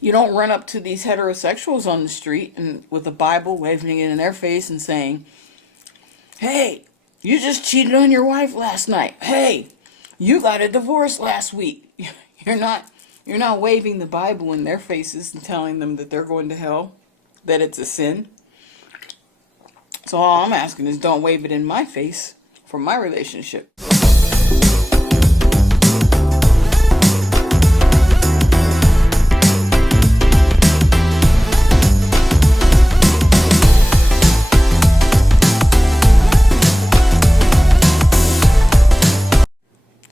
You don't run up to these heterosexuals on the street and with a Bible waving it in their face and saying, "Hey, you just cheated on your wife last night. Hey, you got a divorce last week." You're not waving the Bible in their faces and telling them that they're going to hell, that it's a sin. So all I'm asking is don't wave it in my face for my relationship.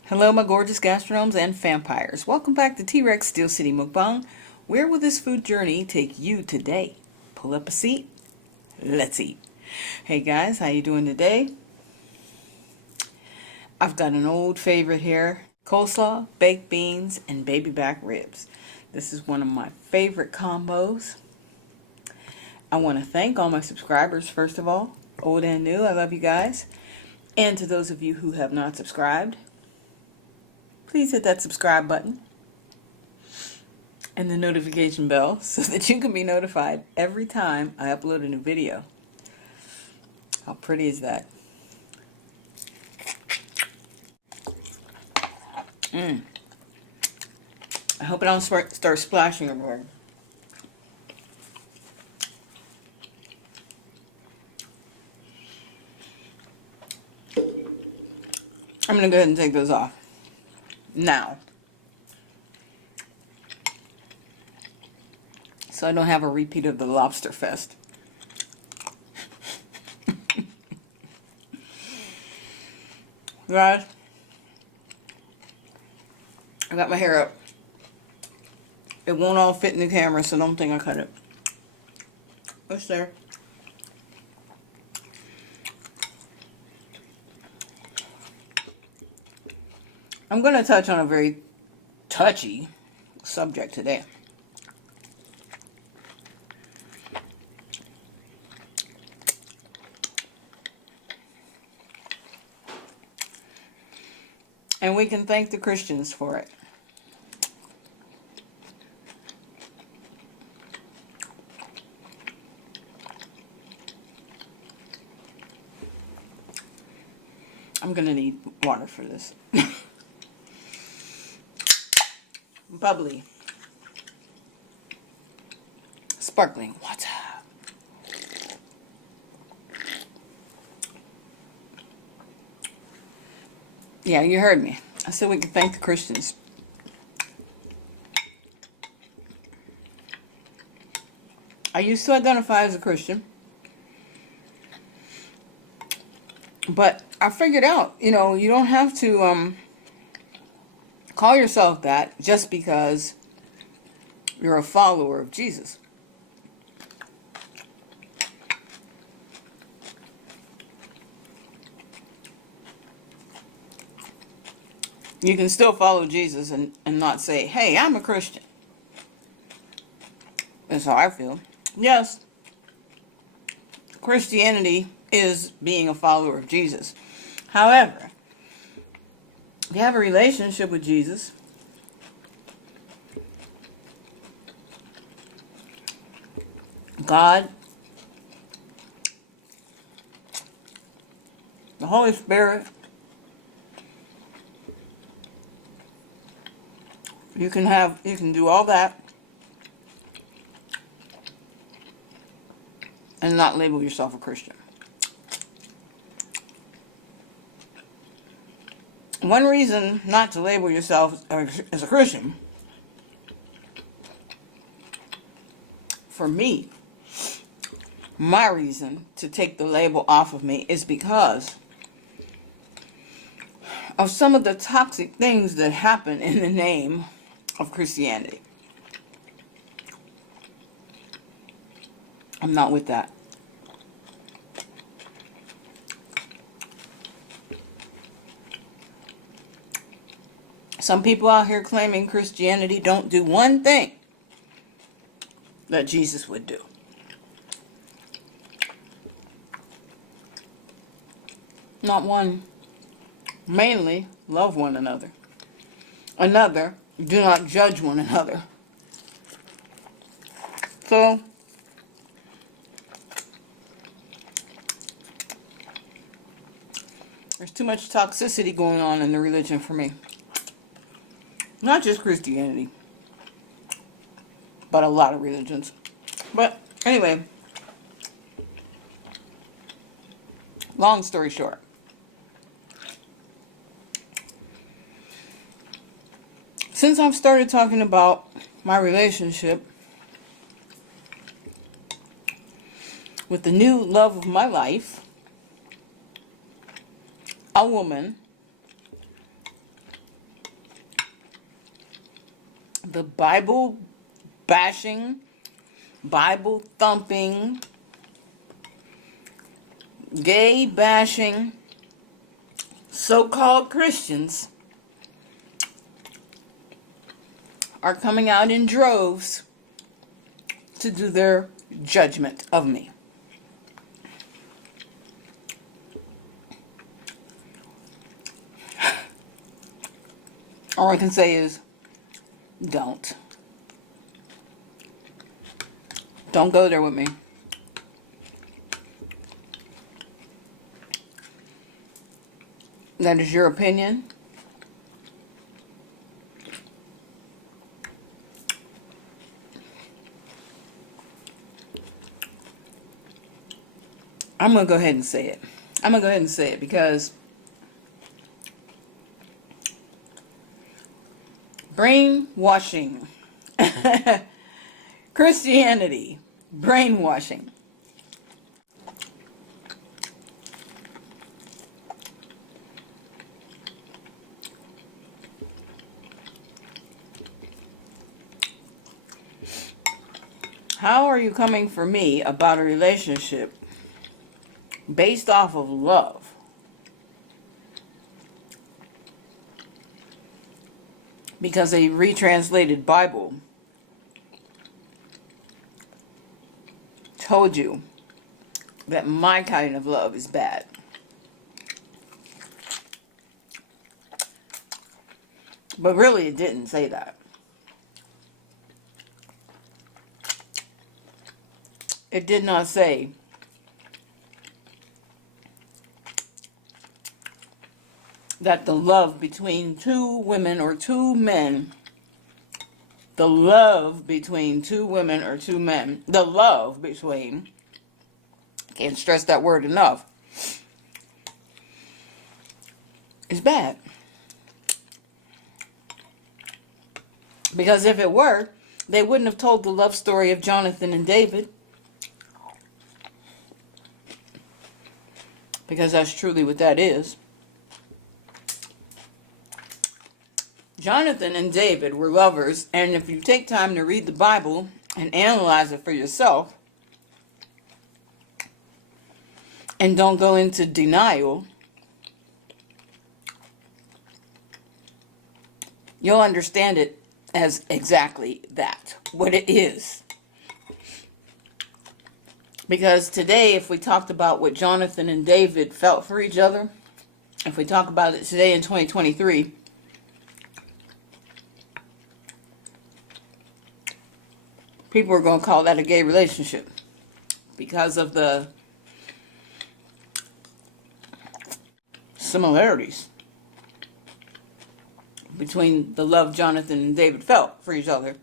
Hello, my gorgeous gastronomes and vampires. Welcome back to T-Rex Steel City Mukbang. Where will this food journey take you today? Pull up a seat. Let's eat. Hey guys, how you doing today? I've got an old favorite here. Coleslaw, baked beans, and baby back ribs. This is one of my favorite combos. I want to thank all my subscribers, first of all. Old and new, I love you guys. And to those of you who have not subscribed, please hit that subscribe button and the notification bell so that you can be notified every time I upload a new video. How pretty is that? I hope it don't start splashing everywhere. I'm going to go ahead and take those off now, so I don't have a repeat of the lobster fest. Guys, I got my hair up. It won't all fit in the camera, so don't think I cut it. What's there? I'm going to touch on a very touchy subject today. And we can thank the Christians for it. I'm going to need water for this. Bubbly, sparkling water. Yeah, you heard me. I said we can thank the Christians. I used to identify as a Christian, but I figured out, you don't have to call yourself that just because you're a follower of Jesus. You can still follow Jesus and not say, "Hey, I'm a Christian." That's how I feel. Yes, Christianity is being a follower of Jesus. However, if you have a relationship with Jesus, God, the Holy Spirit, you can do all that and not label yourself a Christian. One reason not to label yourself as a Christian, for me, my reason to take the label off of me is because of some of the toxic things that happen in the name of Christianity. I'm not with that. Some people out here claiming Christianity don't do one thing that Jesus would do. Not one. Mainly, love one another. Another, do not judge one another. So, there's too much toxicity going on in the religion for me. Not just Christianity, but a lot of religions. But anyway, long story short, since I've started talking about my relationship with the new love of my life, a woman, the Bible bashing, Bible thumping, gay bashing, so-called Christians are coming out in droves to do their judgment of me. All I can say is, don't. Don't go there with me. That is your opinion. I'm going to go ahead and say it. I'm going to go ahead and say it because brainwashing. Christianity. Brainwashing. How are you coming for me about a relationship based off of love? Because a retranslated Bible told you that my kind of love is bad. But really, it didn't say that. It did not say that the love between two women or two men, the love between two women or two men, the love between, can't stress that word enough, is bad. Because if it were, they wouldn't have told the love story of Jonathan and David. Because that's truly what that is. Jonathan and David were lovers, and if you take time to read the Bible and analyze it for yourself, and don't go into denial, you'll understand it as exactly that, what it is. Because today, if we talked about what Jonathan and David felt for each other, if we talk about it today in 2023, people are going to call that a gay relationship because of the similarities between the love Jonathan and David felt for each other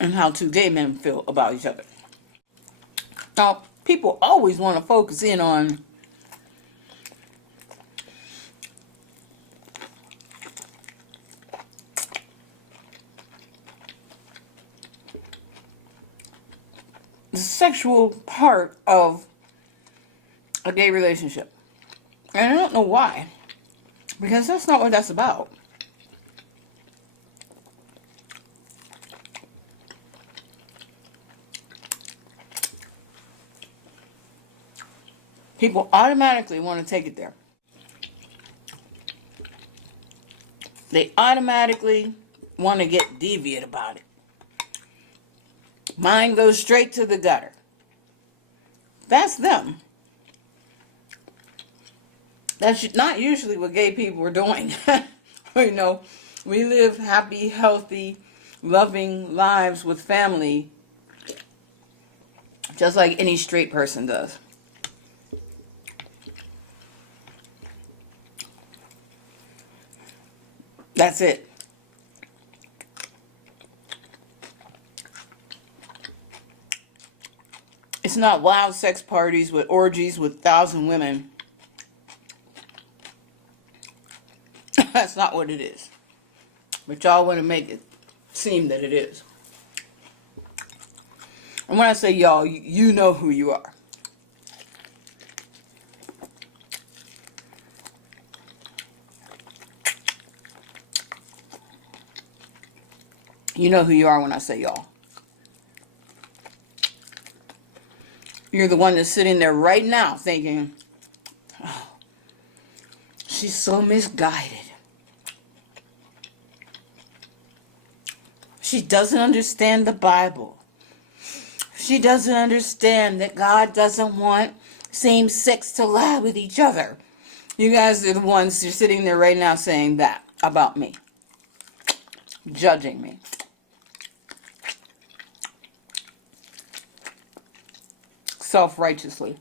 and how two gay men feel about each other. Now, people always want to focus in on the sexual part of a gay relationship. And I don't know why. Because that's not what that's about. People automatically want to take it there. They automatically want to get deviant about it. Mine goes straight to the gutter. That's them. That's not usually what gay people are doing. You know, we live happy, healthy, loving lives with family just like any straight person does. That's it. It's not wild sex parties with orgies with 1,000 women. That's not what it is. But y'all want to make it seem that it is. And when I say y'all, you know who you are. You know who you are when I say y'all. You're the one that's sitting there right now thinking, oh, she's so misguided. She doesn't understand the Bible. She doesn't understand that God doesn't want same sex to lie with each other. You guys are the ones who are sitting there right now saying that about me. Judging me. Self-righteously.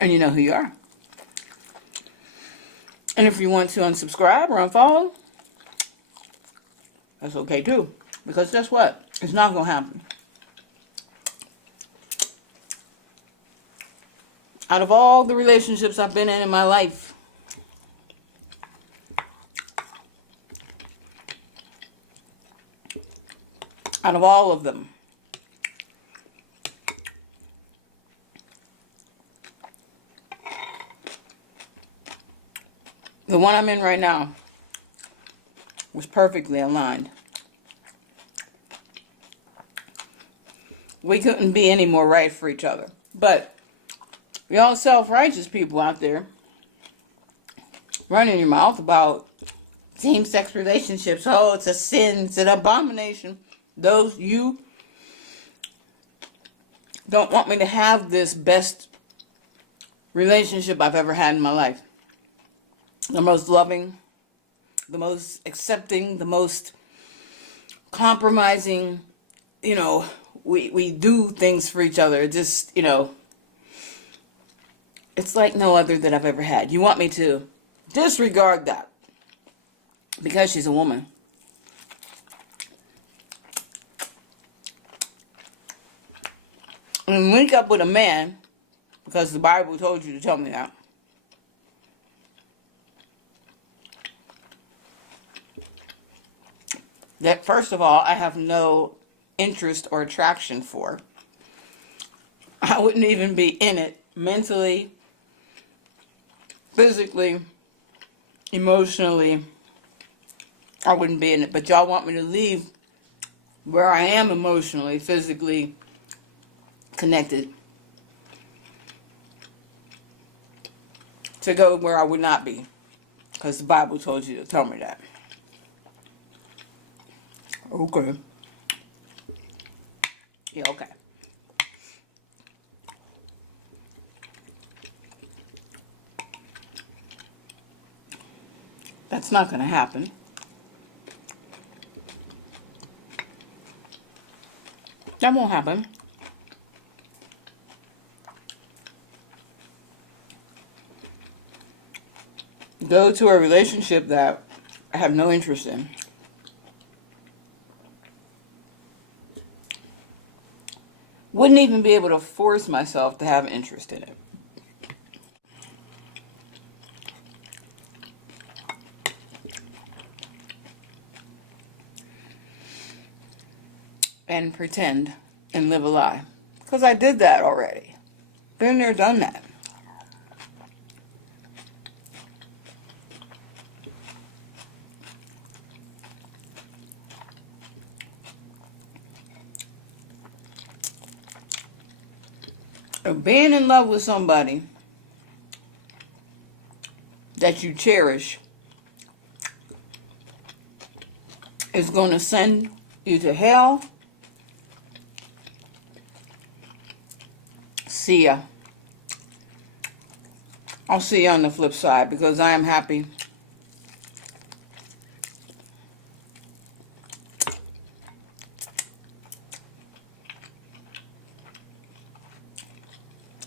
And you know who you are. And if you want to unsubscribe or unfollow, that's okay too. Because guess what? It's not going to happen. Out of all the relationships I've been in my life, out of all of them, the one I'm in right now was perfectly aligned. We couldn't be any more right for each other. But we all self-righteous people out there running your mouth about same-sex relationships. Oh, it's a sin. It's an abomination. Those you don't want me to have this best relationship I've ever had in my life. The most loving, the most accepting, the most compromising, we do things for each other. Just, it's like no other that I've ever had. You want me to disregard that because she's a woman. And link up with a man because the Bible told you to tell me that. That first of all, I have no interest or attraction for. I wouldn't even be in it mentally, physically, emotionally. I wouldn't be in it. But y'all want me to leave where I am emotionally, physically connected to go where I would not be. Because the Bible told you to tell me that. Okay. Yeah, okay. That's not going to happen. That won't happen. Go to a relationship that I have no interest in. Wouldn't even be able to force myself to have interest in it. And pretend and live a lie. Because I did that already. Been there, done that. Being in love with somebody that you cherish is going to send you to hell. See ya. I'll see you on the flip side because I am happy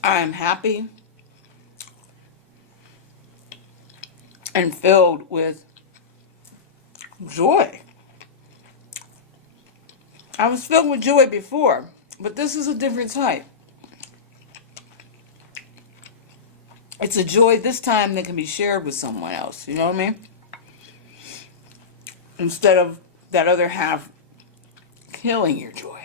I am happy and filled with joy. I was filled with joy before, but this is a different type. It's a joy this time that can be shared with someone else. You know what I mean? Instead of that other half killing your joy.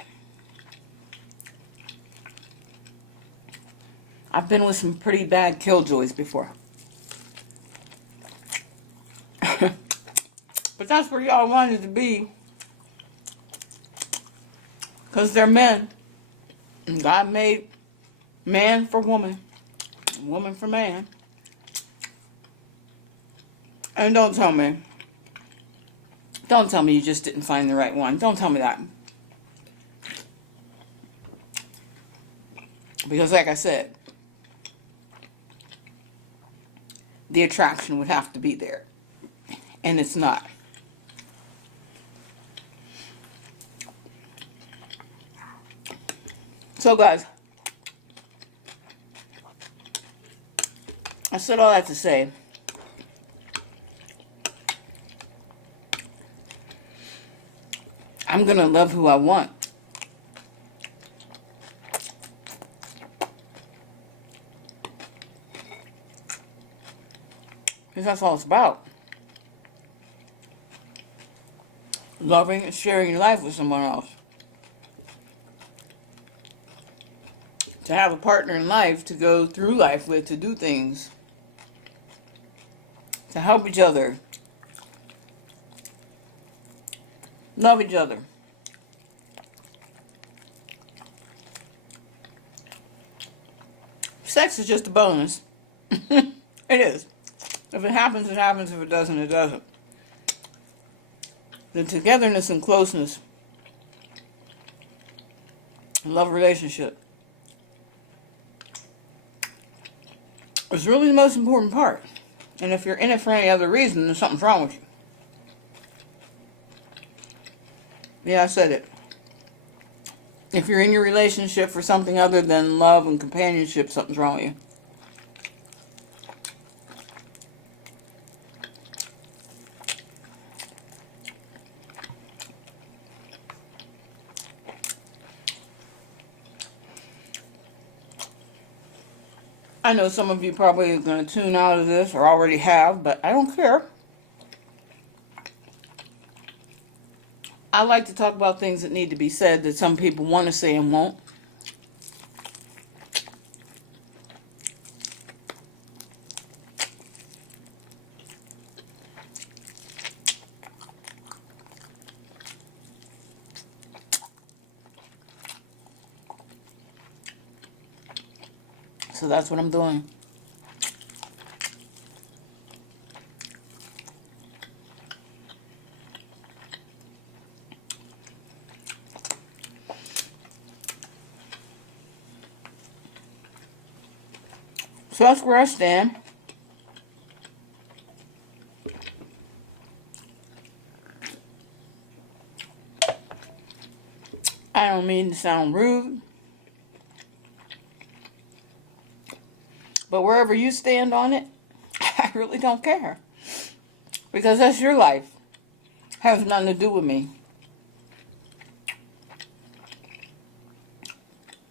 I've been with some pretty bad killjoys before. But that's where y'all wanted to be. Because they're men. And God made man for woman. Woman for man. And don't tell me. Don't tell me you just didn't find the right one. Don't tell me that. Because like I said, the attraction would have to be there. And it's not. So guys, I said all that to say, I'm going to love who I want. Because that's all it's about. Loving and sharing your life with someone else. To have a partner in life to go through life with, to do things. To help each other. Love each other. Sex is just a bonus. It is. If it happens, it happens. If it doesn't, it doesn't. The togetherness and closeness, love relationship, is really the most important part. And if you're in it for any other reason, then something's wrong with you. Yeah, I said it. If you're in your relationship for something other than love and companionship, something's wrong with you. I know some of you probably are going to tune out of this or already have, but I don't care. I like to talk about things that need to be said that some people want to say and won't. So that's what I'm doing. So that's where I stand. I don't mean to sound rude, but wherever you stand on it, I really don't care. Because that's your life. Has nothing to do with me.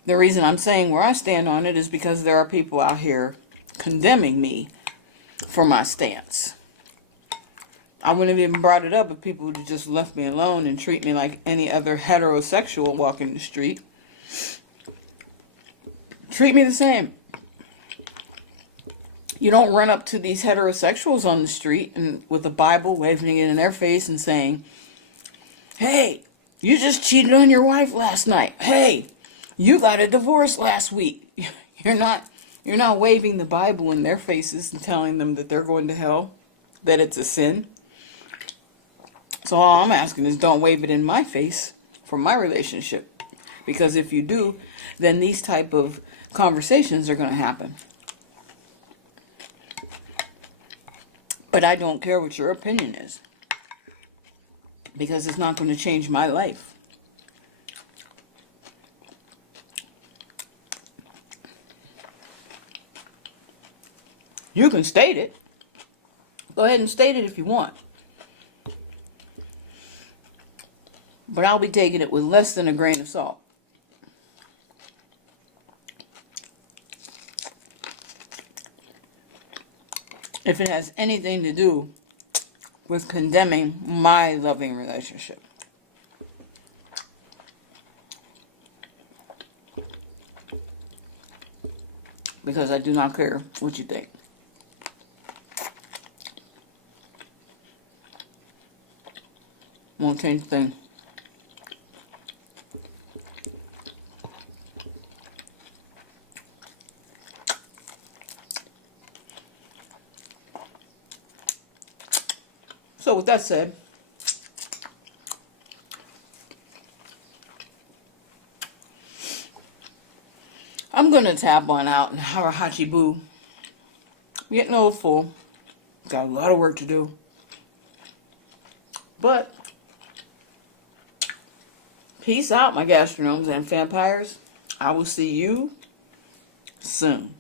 The reason I'm saying where I stand on it is because there are people out here condemning me for my stance. I wouldn't have even brought it up if people would have just left me alone and treat me like any other heterosexual walking the street. Treat me the same. You don't run up to these heterosexuals on the street and with a Bible waving it in their face and saying, "Hey, you just cheated on your wife last night. Hey, you got a divorce last week." You're not waving the Bible in their faces and telling them that they're going to hell, that it's a sin. So all I'm asking is don't wave it in my face for my relationship. Because if you do, then these type of conversations are going to happen. But I don't care what your opinion is. Because it's not going to change my life. You can state it. Go ahead and state it if you want. But I'll be taking it with less than a grain of salt. If it has anything to do with condemning my loving relationship. Because I do not care what you think. Won't change a thing. So with that said, I'm going to tap on out and have a hachi boo. Getting a little full. Got a lot of work to do. But, peace out, my gastronomes and vampires. I will see you soon.